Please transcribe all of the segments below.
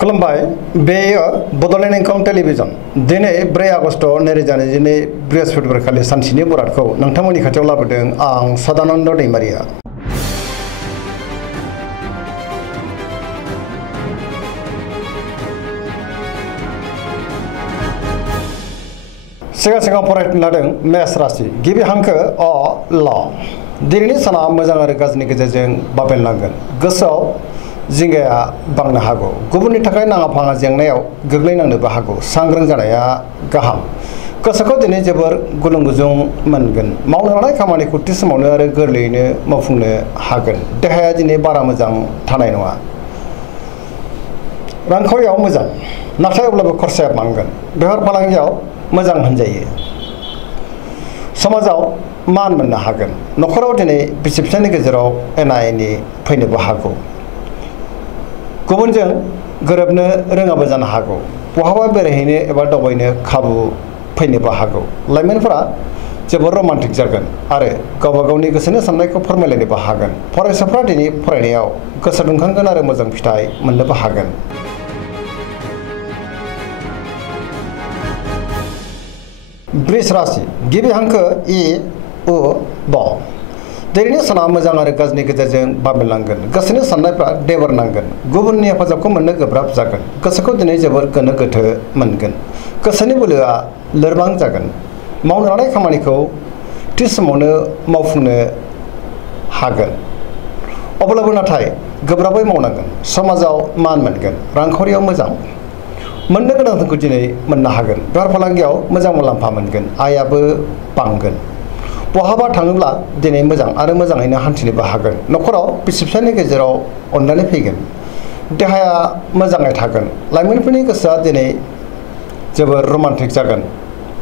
खुलुमबाय बेयो बड'लेण्ड इंखं टेलिभिजन दिनै 4 आगस्ट 2022 बृहस्पतिबार खालि सानसेनि बरादखौ नोंथांमोननि खाथियाव लाबोदों आं सदानन्द दैमारिया। सिगां फरायनो लादों मेष राशि गिबि हांखो अ ल दिनैनि साना मोजां आरो गाज्रिनि गेजेरजों बाबेनलांगोन। गोसोआव जिंगाया बांनो हागौ। गुबुननि थाखाय नाङा फाङा जेंनायाव गोग्लैनांनोबो हागौ। सांग्रां जानाया गाहाम। गोसोखौ दिनै जोबोर गुलुं गुजुं मोनगोन। मावनो लानाय खामानिखौ थि समावनो आरो गोरलैयैनो मावफुंनो हागोन। देहाया दिनै बारा मोजां थानाय नङा। रांखावरियाव मोजां नाथाय अब्लाबो खरसाया बांगोन। बेफार फालांगियाव मोजां होनजायो। समाजाव मान मोननो हागोन। न'खराव दिनै बिसि फिसायनि गेजेराव एना एनि फैनोबो हागौ। गुबुनजों गोरोबनो रोङाबो जानो हागौ। बहाबा बेरायहैनो एबा दावबायनो खाबु फैनोबो हागौ। लाइमोनफोरा जोबोर रमान्टिक जागोन आरो गावबा गावनि गोसोनि साननायखौ फोरमायलायनोबो हागोन। फरायसाफ्रा दिनै फरायनायाव गोसो दुंखांगोन आरो मोजां फिथाइ मोननोबो हागोन। वृष राशि गिबि हांखो इ उ ब दिनैनि साना मोजां आरो गाज्रिनि गेजेरजों बाबेनलांगोन। गोसोनि साननायफ्रा देबर नांगोन। गुबुननि हेफाजाबखौ मोननो गोब्राब जागोन। गोसोखौ दिनै जोबोर गोनो गोथो मोनगोन। गोसोनि बोलोआ लोरबां जागोन। मावनो लानाय खामानिखौ थि समावनो मावफुंनो हागोन। अब्लाबो नाथाय गोब्राबै मावनांगोन। समाजाव मान मोनगोन। रांखावरियाव मोजां मोननो गोनांखौ दिनै मोननो हागोन। बेफार फालांगियाव मोजां मुलाम्फा मोनगोन। आयाबो बांगोन। बहाबा थाङोब्ला दिनै मोजां आरो मोजाङैनो हान्थिनोबो हागोन। न'खराव बिसि फिसायनि गेजेराव अनलायनाय फैगोन। देहाया मोजाङै थागोन। लाइमोनफोरनि गोसोआ दिनै जोबोर रमान्टिक जागोन।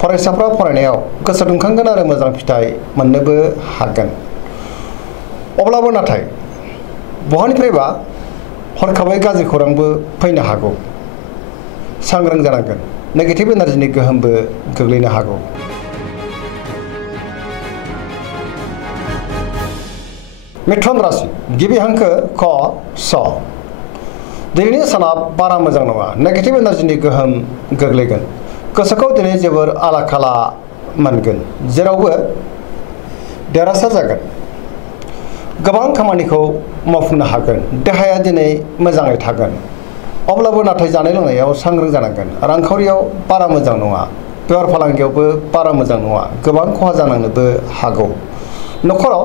फरायसाफ्रा फरायनायाव गोसो दुंखांगोन आरो मोजां फिथाइ मोननोबो हागोन। अब्लाबो नाथाय बहानिफ्रायबा हरखाबै गाज्रि खौरांबो फैनो हागौ। सांग्रां जानांगोन। नेगेटिभ एनार्जिनि गोहोमबो गोग्लैनो हागौ। मिथुन राशि गिबि हांखो क स दिनैनि साना बारा मोजां नङा। नेगेटिभ एनार्जिनि गोहोम गोग्लैगोन। गोसोखौ दिनै जोबोर आला खाला मोनगोन। जेरावबो देरहासार जागोन। गोबां खामानिखौ मावफुंनो हागोन। देहाया दिनै मोजाङै थागोन। अब्लाबो नाथाय जानाय लोंनायाव सांग्रां जानांगोन। रांखावरियाव बारा मोजां नङा। बेफार फालांगियावबो बारा मोजां नङा। गोबां खहा जानांनोबो हागौ। न'खराव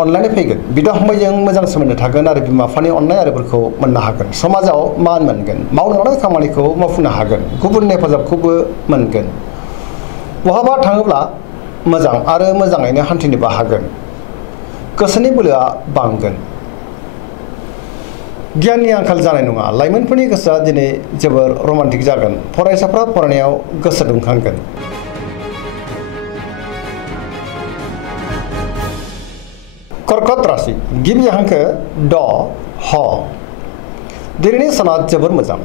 अनलायनाय फैगोन। बिदा फंबायजों मोजां सोमोन्दो थागोन आरो बिमा बिफानि अननाय आरिफोरखौ मोननो हागोन। समाजाव मान मोनगोन। मावनो लानाय खामानिखौ मावफुंनो हागोन। गुबुननि हेफाजाबखौबो मोनगोन। बहाबा थाङोब्ला मोजां आरो मोजाङैनो हान्थिनोबो हागोन। गोसोनि बोलोआ बांगोन। गियाननि आंखाल जानाय नङा। लाइमोनफोरनि गोसोआ दिनै जोबोर रमान्टिक जागोन। फरायसाफ्रा फरायनायाव गोसो दुंखांगोन। कर्कट राशि गिबि हांखो ड ह दिनैनि साना जोबोर मोजां।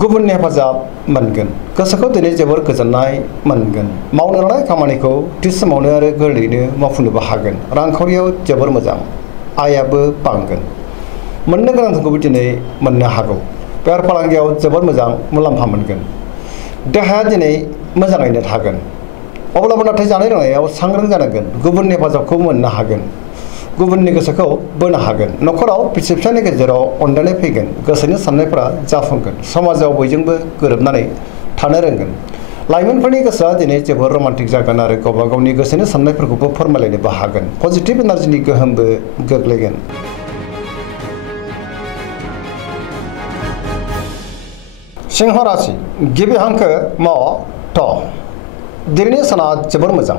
गुबुननि हेफाजाब मोनगोन। गोसोखौ दिनै जोबोर गोजोननाय मोनगोन। मावनो लानाय खामानिखौ थि समावनो आरो गोरलैयैनो मावफुंनोबो हागोन। रांखावरियाव जोबोर मोजां। आयाबो बांगोन। मोननो गोनांखौबो दिनै मोननो हागौ। बेफार फालांगियाव जोबोर मोजां मुलाम्फा मोनगोन। देहाया दिनै मोजाङैनो थागोन। अब्लाबो नाथाय जानाय लोंनायाव सांग्रां जानांगोन। गुबुननि हेफाजाबखौ मोननो हागोन। गुबुननि गोसोखौ बोनो हागोन। न'खराव बिसि फिसायनि गेजेराव अनलायनाय फैगोन। गोसोनि साननायफोरा जाफुंगोन। समाजाव बयजोंबो गोरोबनानै थानो रोंगोन। लाइमोनफोरनि गोसोआ दिनै जोबोर रमान्टिक जागोन आरो गावबा गावनि गोसोनि साननायफोरखौबो फोरमायलायनोबो हागोन। पजिटिभ एनार्जिनि गोहोमबो गोग्लैगोन। सिंह राशि गिबि हांखो म थ दिनैनि साना जोबोर मोजां।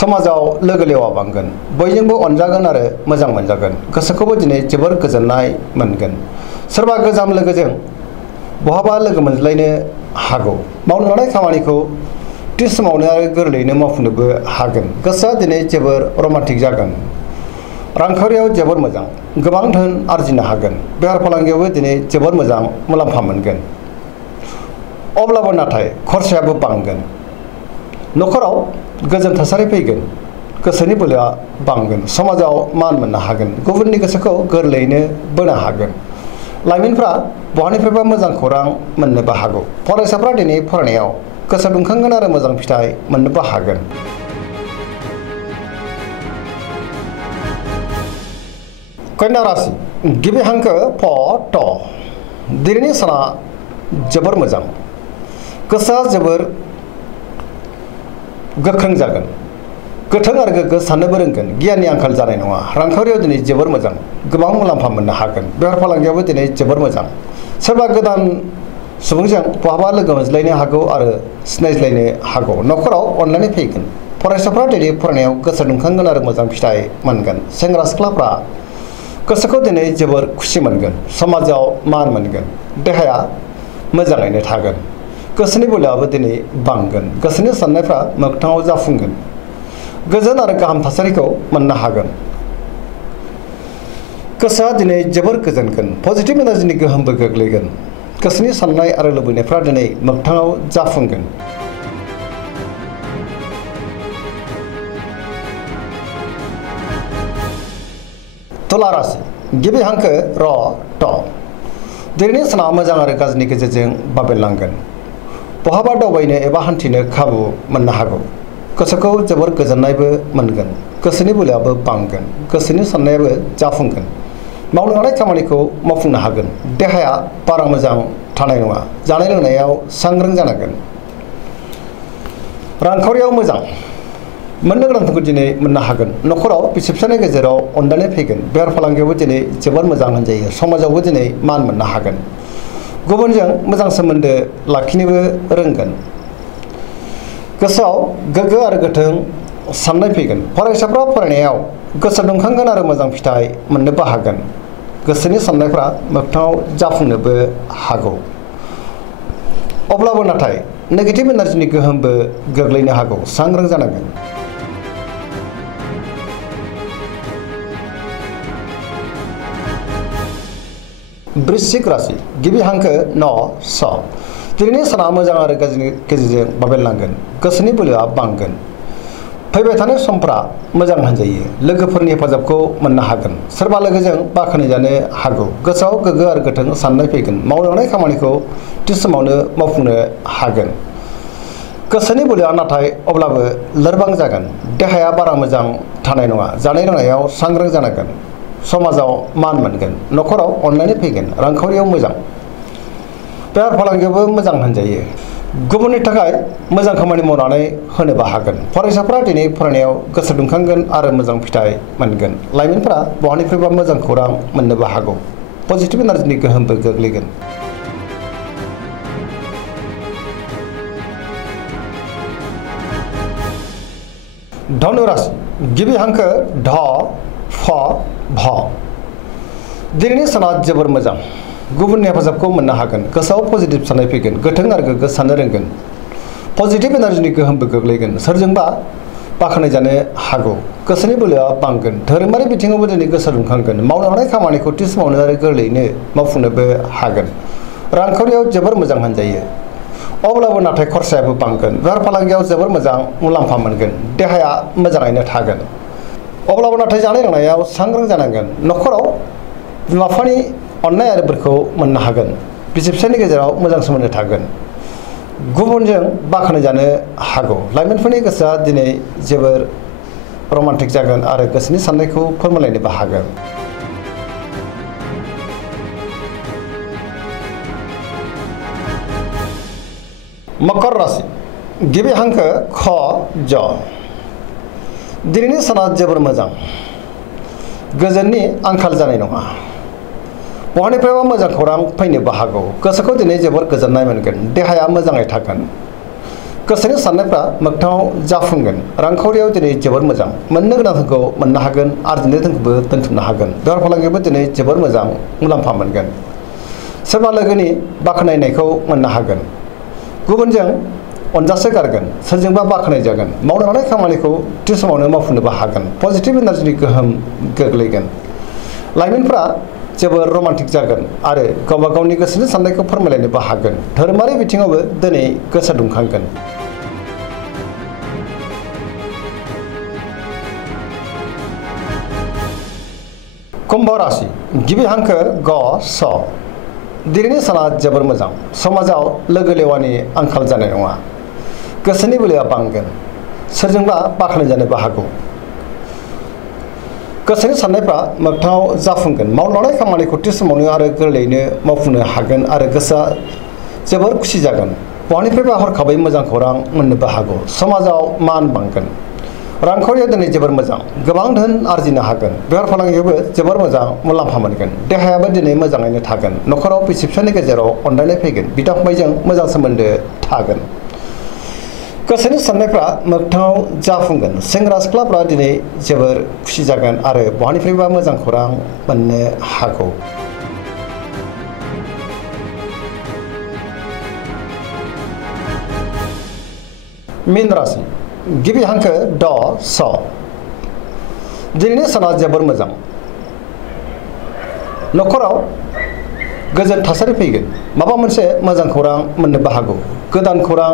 समाजाव लोगो लेवा बांगोन। बयजोंबो अनजागोन आरो मोजां मोनजागोन। गोसोखौबो दिनै जोबोर गोजोननाय मोनगोन। सोरबा गोजाम लोगोजों बहाबा लोगो मोनज्लायनो हागौ। मावनो लानाय खामानिखौ थि समावनो आरो गोरलैयैनो मावफुंनोबो हागोन। गोसोआ दिनै जोबोर रमान्टिक जागोन। रांखावरियाव जोबोर मोजां। गोबां धोन आरजिनो हागोन। बेफार फालांगियावबो दिनै जोबोर मोजां मुलाम्फा मोनगोन। अब्लाबो नाथाय खरसायाबो बांगोन। न'खराव गोजोन थासारि फैगोन। गोसोनि बोलोआ बांगोन। समाजाव मान मोननो हागोन। गुबुननि गोसोखौ गोरलैयैनो बोनो हागोन। लाइमोनफ्रा बहानिफ्रायबा मोजां खौरां मोननोबो हागौ। फरायसाफ्रा दिनै फरायनायाव गोसो दुंखांगोन आरो मोजां फिथाइ मोननोबो हागोन। कन्या राशि गिबि हांखो फ ट दिनैनि साना जोबोर मोजां। गोसोआ जोबोर गोख्रों जागोन। गोथों आरो गोग्गो साननोबो रोंगोन। गियाननि आंखाल जानाय नङा। रांखावरियाव दिनै जोबोर मोजां। गोबां मुलाम्फा मोननो हागोन। बेफार फालांगियावबो दिनै जोबोर मोजां। सोरबा गोदान सुबुंजों बहाबा लोगो मोनज्लायनो हागौ आरो सिनायज्लायनो हागौ। न'खराव अनलायनाय फैगोन। फरायसाफ्रा दिनै फरायनायाव गोसो दुंखांगोन आरो मोजां फिथाइ मोनगोन। सेंग्रा सिख्लाफ्रा गोसोखौ दिनै जोबोर खुसि मोनगोन। समाजाव मान मोनगोन। देहाया मोजाङैनो थागोन। गोसोनि बोलोआबो दिनै बांगोन। गोसोनि साननायफ्रा मोगथाङाव जाफुंगोन। गोजोन आरो गाहाम थासारिखौ मोननो हागोन। गोसोआ दिनै जोबोर गोजोनगोन। पजिटिभ एनार्जिनि गोहोमबो गोग्लैगोन। गोसोनि साननाय आरो लुबैनायफ्रा दिनै मोगथाङाव जाफुंगोन। तुला राशि गिबि हांखो र ट दिनैनि साना मोजां आरो गाज्रिनि गेजेरजों बाबेनलांगोन। बहाबा दावबायनो एबा हान्थिनो खाबु मोननो हागौ। गोसोखौ जोबोर गोजोननायबो मोनगोन। गोसोनि बोलोआबो बांगोन। गोसोनि साननायाबो जाफुंगोन। मावनो हानाय खामानिखौ मावफुंनो हागोन। देहाया बारा मोजां थानाय नङा। जानाय लोंनायाव सांग्रां जानांगोन। रांखावरियाव मोजां। मोननो गोनांफोरखौ दिनै मोननो हागोन। न'खराव बिसि फिसायनि गेजेराव अनलायनाय फैगोन। बेफार फालांगियावबो दिनै जोबोर मोजां होनजायो। समाजावबो दिनै मान मोननो हागोन। गुबुनजों मोजां सोमोन्दो लाखिनोबो रोंगोन। गोसोआव गोग्गो आरो गोथों साननाय फैगोन। फरायसाफ्रा फरायनायाव गोसो दुंखांगोन आरो मोजां फिथाइ मोननोबो हागोन। गोसोनि साननायफ्रा मोगथाङाव जाफुंनोबो हागौ। अब्लाबो नाथाय नेगेटिभ एनार्जिनि गोहोमबो गोग्लैनो हागौ। सांग्रां जानांगोन। वृश्चिक राशि गिबि हांखो न स दिनैनि साना मोजां आरो गाज्रिनि गेजेरजों बाबेनलांगोन। गोसोनि बोलोआ बांगोन। फैबाय थानाय समफ्रा मोजां होनजायो। लोगोफोरनि हेफाजाबखौ मोननो हागोन। सोरबा लोगोजों बाख्नायजानो हागौ। गोसोआव गोग्गो आरो गोथों साननाय फैगोन। मावनो हानाय खामानिखौ थि समावनो मावफुंनो हागोन। गोसोनि बोलोआ नाथाय अब्लाबो लोरबां जागोन। देहाया बारा मोजां थानाय नङा। जानाय लोंनायाव सांग्रां जानांगोन। समाजाव मान मोनगोन। न'खराव अनलायनाय फैगोन। रांखावरियाव मोजां। बेफार फालांगियावबो मोजां होनजायो। गुबुननि थाखाय मोजां खामानि मावनानै होनोबो हागोन। फरायसाफ्रा दिनै फरायनायाव गोसो दुंखांगोन आरो मोजां फिथाइ मोनगोन। लाइमोनफ्रा बहानिफ्रायबा मोजां खौरां मोननोबो हागौ। पजिटिभ एनार्जिनि गोहोमबो गोग्लैगोन। धनु राशि गिबि हांखो ढ फ भ दिनैनि साना जोबोर मोजां। गुबुननि हेफाजाबखौ मोननो हागोन। गोसोआव पजिटिभ साननाय फैगोन। गोथों आरो गोग्गो साननो रोंगोन। पजिटिभ एनार्जिनि गोहोमबो गोग्लैगोन। सोरजोंबा बाख्नायजानो हागौ। गोसोनि बोलोआ बांगोन। धोरोमारि बिथिङावबो दिनै गोसो दुंखांगोन। मावनो हानाय खामानिखौ थि समावनो आरो गोरलैयैनो मावफुंनोबो हागोन। रांखावरियाव जोबोर मोजां होनजायो। अब्लाबो नाथाय खरसायाबो बांगोन। बेफार फालांगियाव जोबोर मोजां मुलाम्फा मोनगोन। देहाया मोजाङैनो थागोन। अब्लाबो नाथाय जानाय लोंनायाव सांग्रां जानांगोन। न'खराव बिमा बिफानि अननाय आरो बोरखौ मोननो हागोन। बिसि फिसायनि गेजेराव मोजां सोमोन्दो थागोन। गुबुनजों बाख्नायजानो हागौ। लाइमोनफोरनि गोसोआ दिनै जोबोर रमान्टिक जागोन आरो गोसोनि साननायखौ फोरमायलायनोबो हागोन। मकर राशि गिबि हांखो ख ज दिनैनि साना जोबोर मोजां। गोजोननि आंखाल जानाय नङा। बहानिफ्रायबा मोजां खौरां फैनोबो हागौ। गोसोखौ दिनै जोबोर गोजोननाय मोनगोन। देहाया मोजाङै थागोन। गोसोनि साननायफ्रा मोगथाङाव जाफुंगोन। रांखावरियाव दिनै जोबोर मोजां। मोननो गोनांखौ मोननो हागोन। आरजिनो दोनखौबो दोनथुमनो हागोन। बेफार फालांगियावबो दिनै जोबोर मोजां मुलाम्फा मोनगोन। सोरबा लोगोनि बाख्नायनायखौ मोननो हागोन। गुबुनजों अनजासो गारगोन। सोरजोंबा बाख्नायजागोन। मावनो हानाय खामानिखौ थि समावनो मावफुंनोबो हागोन। पजिटिभ एनार्जिनि गोहोम गोग्लैगोन। लाइमोनफ्रा जोबोर रमान्टिक जागोन आरो गावबा गावनि गोसोनि साननायखौ फोरमायलायनोबो हागोन। धोरोमारि बिथिङावबो दिनै गोसो दुंखांगोन। कुम्भ राशि गिबि हांखो ग स दिनैनि साना जोबोर मोजां समाजाव लोगो लेवानि आंखाल जानाय नङा गोसोनि बोलोआ बांगोन सोरजोंबा बाख्नाय जानोबो हागौ गोसोनि साननायफ्रा मोगथाङाव जाफुंगोन मावनो लानाय खामानिखौ थि समावनो आरो गोरलैयैनो मावफुंनो हागोन आरो गोसोआ जोबोर खुसि जागोन बहानिफ्रायबा हरखाबै मोजां खौरां मोननोबो हागौ समाजाव मान बांगोन रांखावरिया दिनै जोबोर मोजां गोबां धोन आरजिनो हागोन बेफार फालांगियावबो जोबोर मोजां मुलाम्फा मोनगोन देहायाबो दिनै मोजाङैनो थागोन न'खराव बिसि फिसायनि गेजेराव अनलायनाय फैगोन बिदा फंबायजों मोजां सोमोन्दो थागोन गोसोनि साननायफ्रा मोगथाङाव जाफुंगोन सेंग्रा सिख्लाफ्रा दिनै जोबोर खुसि जागोन आरो बहानिफ्रायबा मोजां खौरां मोननो हागौ मीन राशि गिबि हांखो ड स दिनैनि साना जोबोर मोजां न'खराव गोजोन थासारि फैगोन माबा मोनसे मोजां खौरां मोननोबो हागौ गोदान खौरां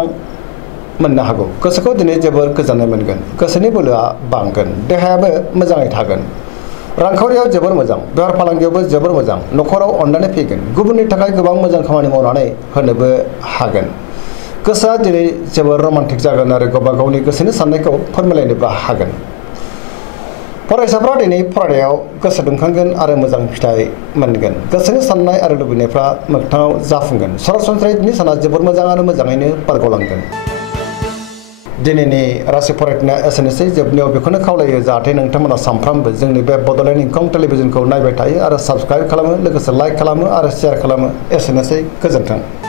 मोननो हागौ गोसोखौ दिनै जोबोर गोजोननाय मोनगोन गोसोनि बोलोआ बांगोन देहायाबो मोजाङै थागोन रांखावरियाव जोबोर मोजां बेफार फालांगियावबो जोबोर मोजां न'खराव अनलायनाय फैगोन गुबुननि थाखाय गोबां मोजां खामानि मावनानै होनोबो हागोन गोसोआ दिनै जोबोर रमान्टिक जागोन आरो गावबा गावनि गोसोनि साननायखौ फोरमायलायनोबो हागोन फरायसाफ्रा दिनै फरायनायाव गोसो दुंखांगोन आरो मोजां फिथाइ मोनगोन गोसोनि साननाय आरो लुबैनायफ्रा मोगथाङाव जाफुंगोन सरासनस्रायै दिनै साना जोबोर मोजां आरो मोजाङैनो बारग'लांगोन दिनैनि राशि फरायनाया एसेनोसै जोबनायाव बेखौनो खावलायो जाहाथे नोंथांमोना सानफ्रामबो जोंनि बे बड'लेण्ड इंखं टेलिभिजनखौ नायबाय थायो आरो साबस्क्राइब खालामो लोगोसे लाइक खालामो आरो शेयार खालामो एसेनोसै गोजोन्थों